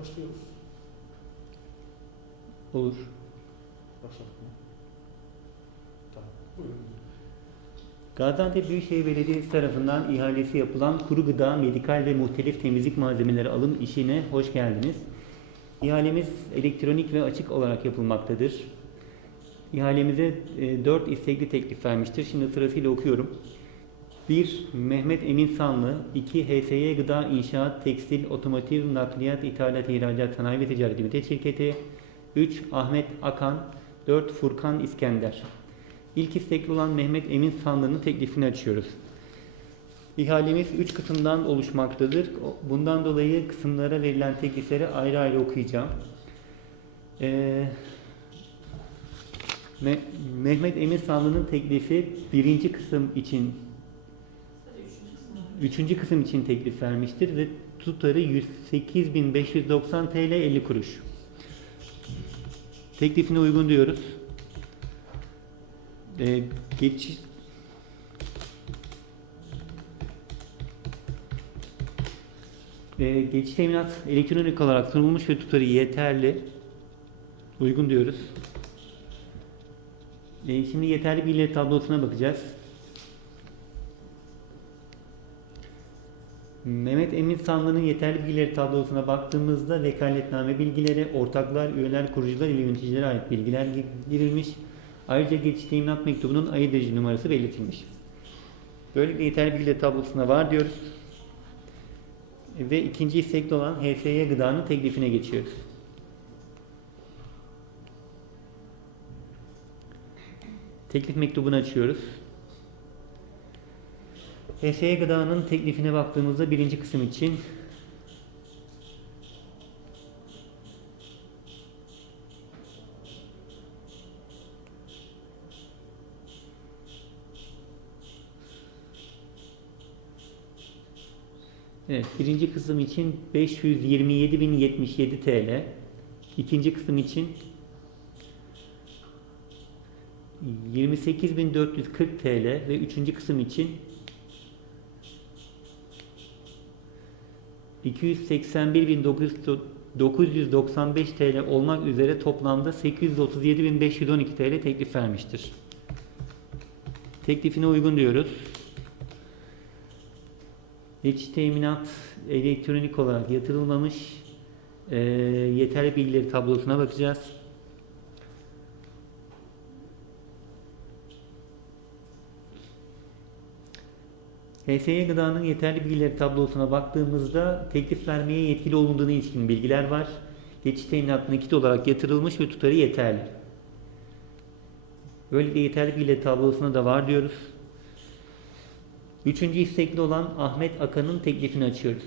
başlıyoruz. Olur. Başladık mı? Tamam. Buyurun. Gaziantep Büyükşehir Belediyesi tarafından ihalesi yapılan kuru gıda, medikal ve muhtelif temizlik malzemeleri alım işine hoş geldiniz. İhalemiz elektronik ve açık olarak yapılmaktadır. İhalemize 4 istekli teklif vermiştir. Şimdi sırasıyla okuyorum. 1. Mehmet Emin Sanlı 2. HSY Gıda İnşaat Tekstil Otomotiv Nakliyat İthalat İhracat Sanayi ve Ticaret Limited Şirketi 3. Ahmet Akan 4. Furkan İskender İlk istekli olan Mehmet Emin Sanlı'nın teklifini açıyoruz. İhalemiz 3 kısımdan oluşmaktadır. Bundan dolayı kısımlara verilen teklifleri ayrı ayrı okuyacağım. Ee, Me- Mehmet Emin Sanlı'nın teklifi birinci kısım için Üçüncü kısım için teklif vermiştir ve tutarı 108.590 TL 50 kuruş. Teklifine uygun diyoruz. Ee, geç Ee, geçiş teminat elektronik olarak sunulmuş ve tutarı yeterli. Uygun diyoruz. Ee, şimdi yeterli bilgileri tablosuna bakacağız. Mehmet Emin Sanlı'nın yeterli bilgileri tablosuna baktığımızda vekaletname bilgileri, ortaklar, üyeler, kurucular ile yöneticilere ait bilgiler girilmiş. Ayrıca geçiş teminat mektubunun ayırt edici numarası belirtilmiş. Böylelikle yeterli bilgileri tablosuna var diyoruz. Ve ikinci istekli olan HSY gıdanın teklifine geçiyoruz. Teklif mektubunu açıyoruz. HSY gıdanın teklifine baktığımızda birinci kısım için Evet, birinci kısım için 527.077 TL. İkinci kısım için 28.440 TL ve üçüncü kısım için 281.995 TL olmak üzere toplamda 837.512 TL teklif vermiştir. Teklifine uygun diyoruz. Geçiş teminat elektronik olarak yatırılmamış. Ee, yeterli bilgileri tablosuna bakacağız. HSY gıdanın yeterli bilgileri tablosuna baktığımızda teklif vermeye yetkili olunduğuna ilişkin bilgiler var. Geçiş teminat nakit olarak yatırılmış ve tutarı yeterli. Böylelikle yeterli bilgileri tablosuna da var diyoruz. Üçüncü istekli olan Ahmet Akan'ın teklifini açıyoruz.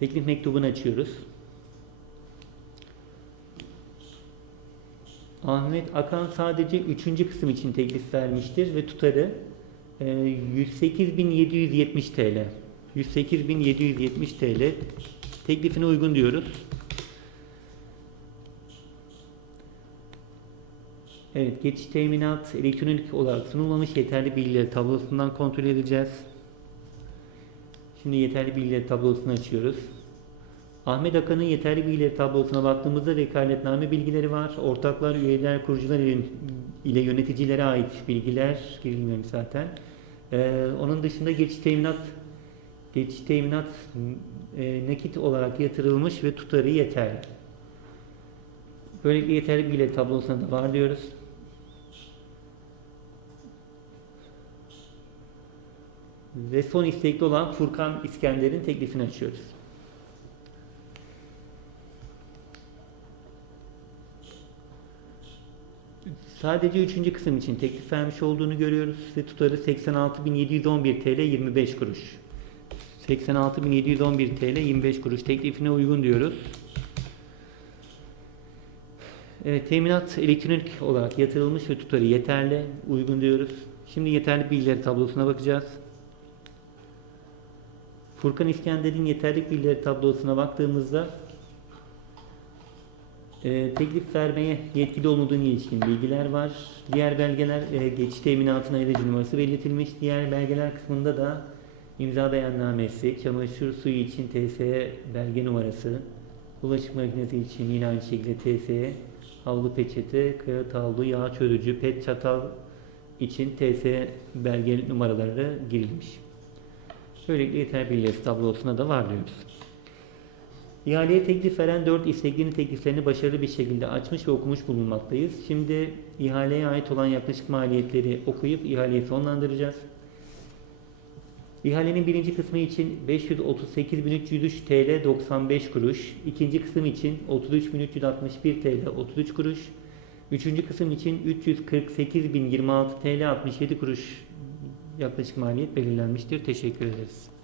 Teklif mektubunu açıyoruz. Ahmet Akan sadece üçüncü kısım için teklif vermiştir ve tutarı e, 108.770 TL. 108.770 TL teklifine uygun diyoruz. Evet, geçiş teminat elektronik olarak sunulmamış yeterli bilgileri tablosundan kontrol edeceğiz. Şimdi yeterli bilgileri tablosunu açıyoruz. Ahmet Akan'ın yeterli bilgileri tablosuna baktığımızda vekaletname bilgileri var. Ortaklar, üyeler, kurucular ile, ile yöneticilere ait bilgiler girilmemiş zaten. Ee, onun dışında geçiş teminat geçiş teminat e, nakit olarak yatırılmış ve tutarı yeterli. Böylelikle yeterli bilgileri tablosuna da var diyoruz. Ve son istekli olan Furkan İskender'in teklifini açıyoruz. Sadece üçüncü kısım için teklif vermiş olduğunu görüyoruz ve tutarı 86.711 TL 25 kuruş. 86.711 TL 25 kuruş teklifine uygun diyoruz. Evet, teminat elektronik olarak yatırılmış ve tutarı yeterli, uygun diyoruz. Şimdi yeterli bilgileri tablosuna bakacağız. Furkan İskender'in yeterli bilgileri tablosuna baktığımızda e, teklif vermeye yetkili olmadığına ilişkin bilgiler var. Diğer belgeler e, geçiş teminatına ilgili numarası belirtilmiş. Diğer belgeler kısmında da imza beyannamesi, çamaşır suyu için TSE belge numarası, bulaşık makinesi için yine aynı şekilde TSE, havlu peçete, kağıt havlu, yağ çözücü, pet çatal için TSE belge numaraları girilmiş. Böylelikle yeter bilgileri tablosuna da var diyoruz. İhaleye teklif veren 4 isteklinin tekliflerini başarılı bir şekilde açmış ve okumuş bulunmaktayız. Şimdi ihaleye ait olan yaklaşık maliyetleri okuyup ihaleyi sonlandıracağız. İhalenin birinci kısmı için 538.303 TL 95 kuruş, ikinci kısım için 33.361 TL 33 kuruş, üçüncü kısım için 348.026 TL 67 kuruş yaklaşık maliyet belirlenmiştir. Teşekkür ederiz.